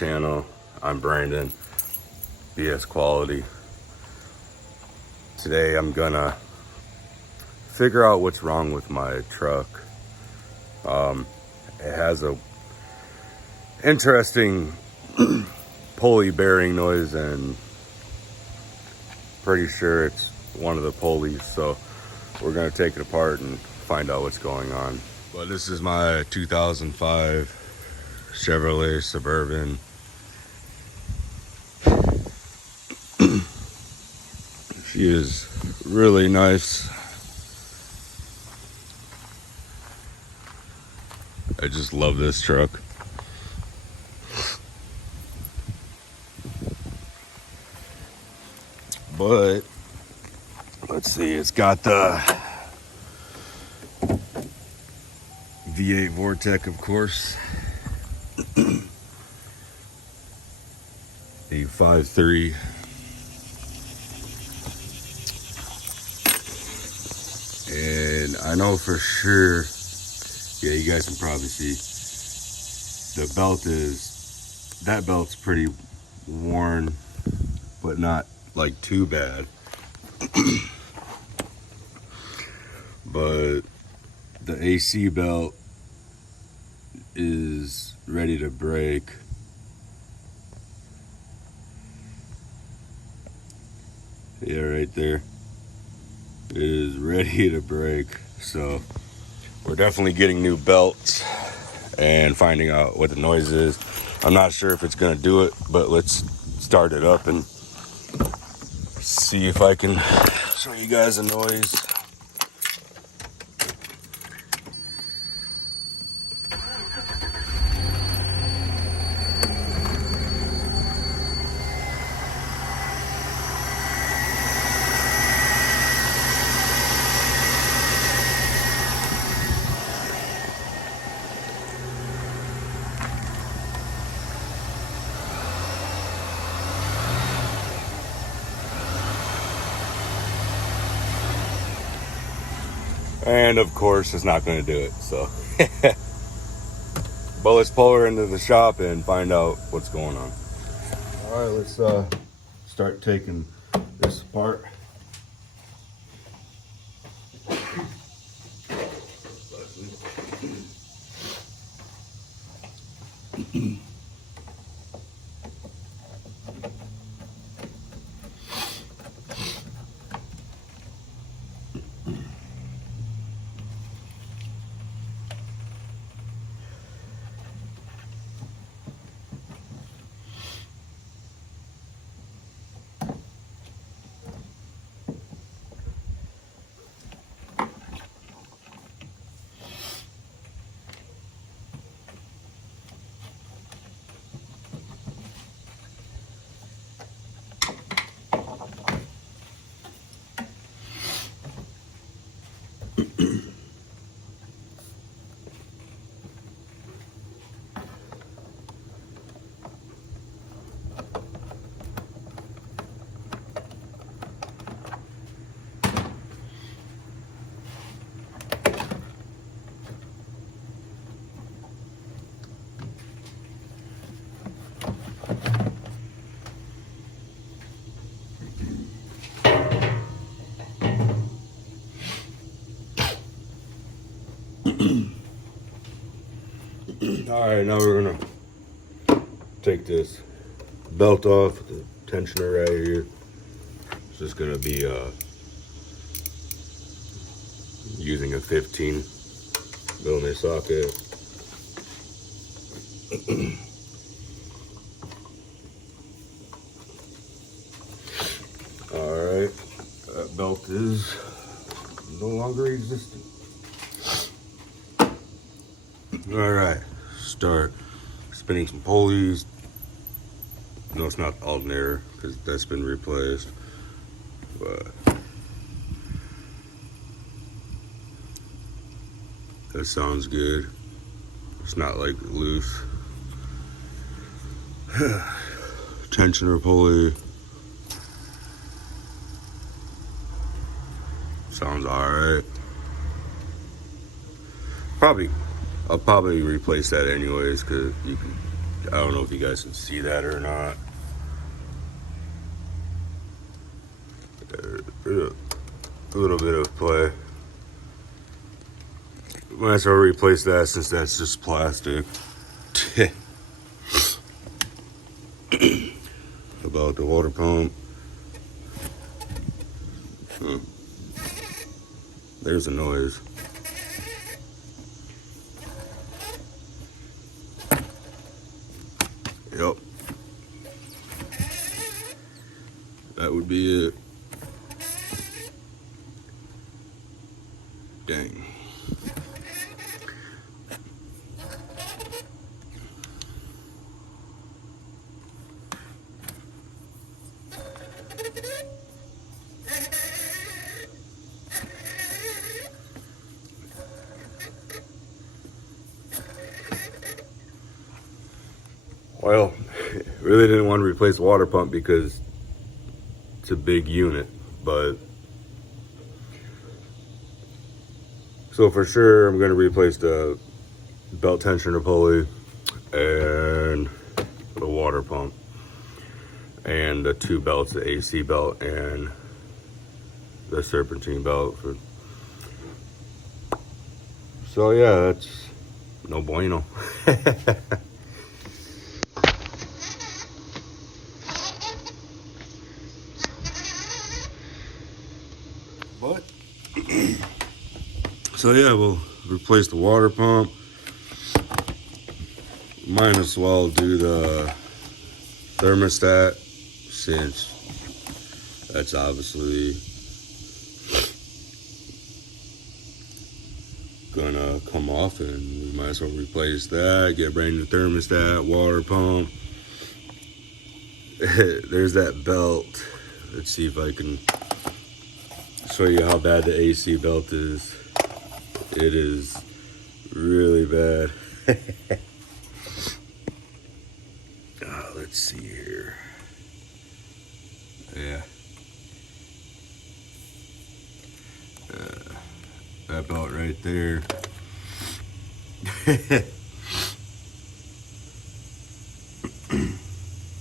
channel. I'm Brandon, BS Quality. Today I'm gonna figure out what's wrong with my truck. It has a interesting pulley bearing noise, and pretty sure it's one of the pulleys, so we're gonna take it apart and find out what's going on. But this is my 2005 Chevrolet Suburban. She is really nice. I just love this truck. But let's see, it's got the V8 Vortec, of course. A 5.3. And I know for sure, yeah, you guys can probably see, that belt's pretty worn, but not like too bad. But the AC belt is ready to break. Yeah, right there. It is ready to break. So we're definitely getting new belts and finding out what the noise is. I'm not sure if it's gonna do it, but let's start it up and see if I can show you guys the noise. And of course, it's not going to do it. So, but let's pull her into the shop and find out what's going on. All right, let's start taking this apart. All right, now we're gonna take this belt off, the tensioner right here. It's just gonna be using a 15 millimeter socket. All right, that belt is no longer existing. All right, start spinning some pulleys. No, it's not alternator because that's been replaced, but that sounds good. It's not like loose. Tensioner pulley. Sounds alright. I'll probably replace that anyways, because I don't know if you guys can see that or not. A little bit of play. Might as well replace that since that's just plastic. About the water pump. There's a noise. Yep. That would be it. Dang. Well, really didn't want to replace the water pump because it's a big unit, but so for sure I'm going to replace the belt tensioner pulley and the water pump and the two belts, the AC belt and the serpentine belt. So yeah, that's no bueno. But so yeah, we'll replace the water pump. Might as well do the thermostat since that's obviously gonna come off, and we might as well replace that, get a brand new thermostat, water pump. There's that belt. Let's see if I can show you how bad the AC belt is. It is really bad. Let's see here. Yeah. That belt right there.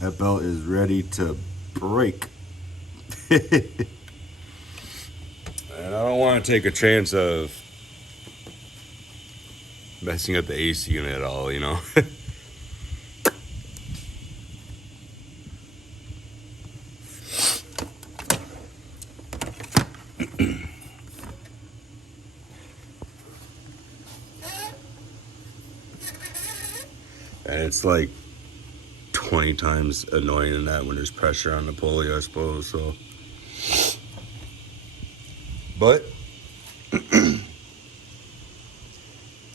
That belt is ready to break. And I don't want to take a chance of messing up the AC unit at all, you know. And it's like 20 times annoying than that when there's pressure on the pulley, I suppose. So, but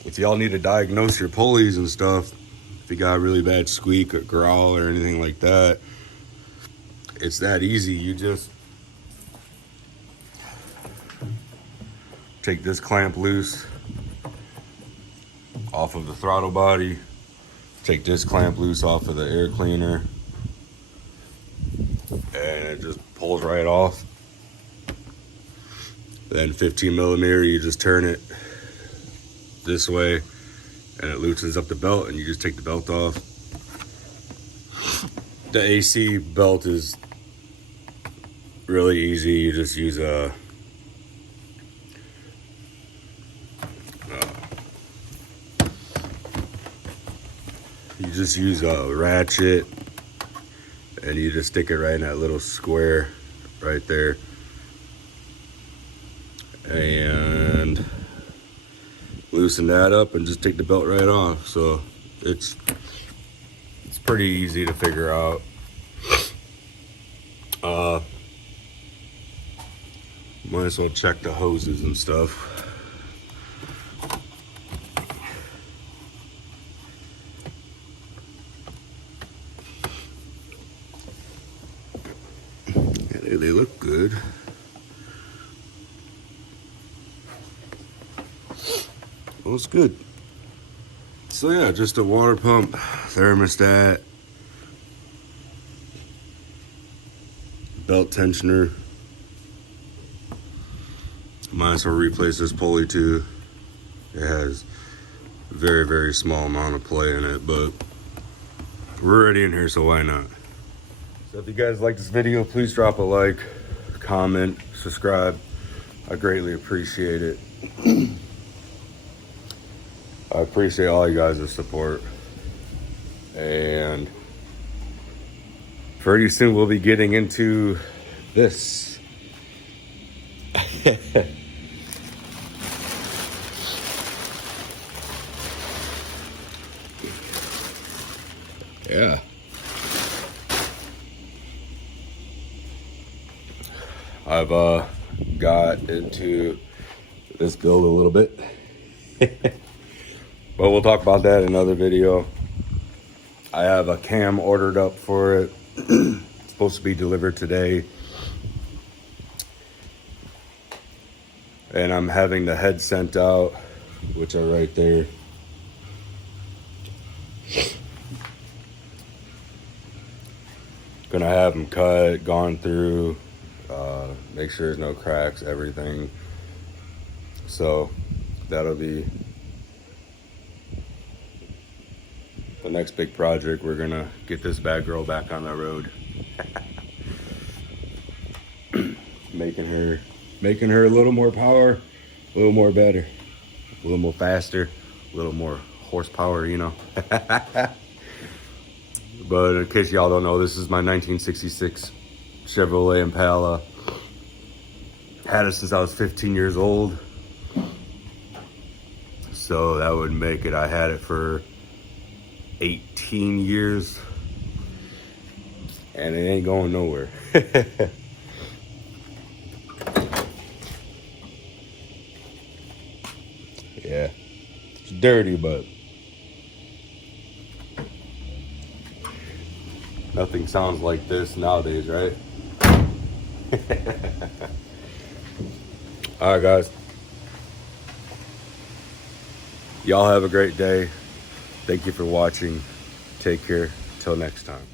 if y'all need to diagnose your pulleys and stuff, if you got a really bad squeak or growl or anything like that, it's that easy. You just take this clamp loose off of the throttle body, take this clamp loose off of the air cleaner, and it just pulls right off. Then 15 millimeter, you just turn it this way and it loosens up the belt, and you just take the belt off. The AC belt is really easy. You just use a ratchet, and you just stick it right in that little square right there, and loosen that up and just take the belt right off. So it's pretty easy to figure out. Might as well check the hoses and stuff. Yeah, they look good. Well, it's good. So yeah, just a water pump, thermostat, belt tensioner. Might as well replace this pulley too. It has a very, very small amount of play in it, but We're already in here, so why not? So if you guys like this video, please drop a like, comment, subscribe. I greatly appreciate it. I appreciate all you guys' support. And pretty soon we'll be getting into this. Yeah. I've got into this build a little bit. But we'll talk about that in another video. I have a cam ordered up for it. It's supposed to be delivered today. And I'm having the head sent out, which are right there. Gonna have them cut, gone through, make sure there's no cracks, everything. So that'll be the next big project. We're gonna get this bad girl back on the road. making her a little more power, a little more better, a little more faster, a little more horsepower, you know. But in case y'all don't know, this is my 1966 Chevrolet Impala. Had it since I was 15 years old. So that would make it, I had it for 18 years. And it ain't going nowhere. Yeah, it's dirty, but nothing sounds like this nowadays, right? All right, guys. Y'all have a great day. Thank you for watching. Take care. Till next time.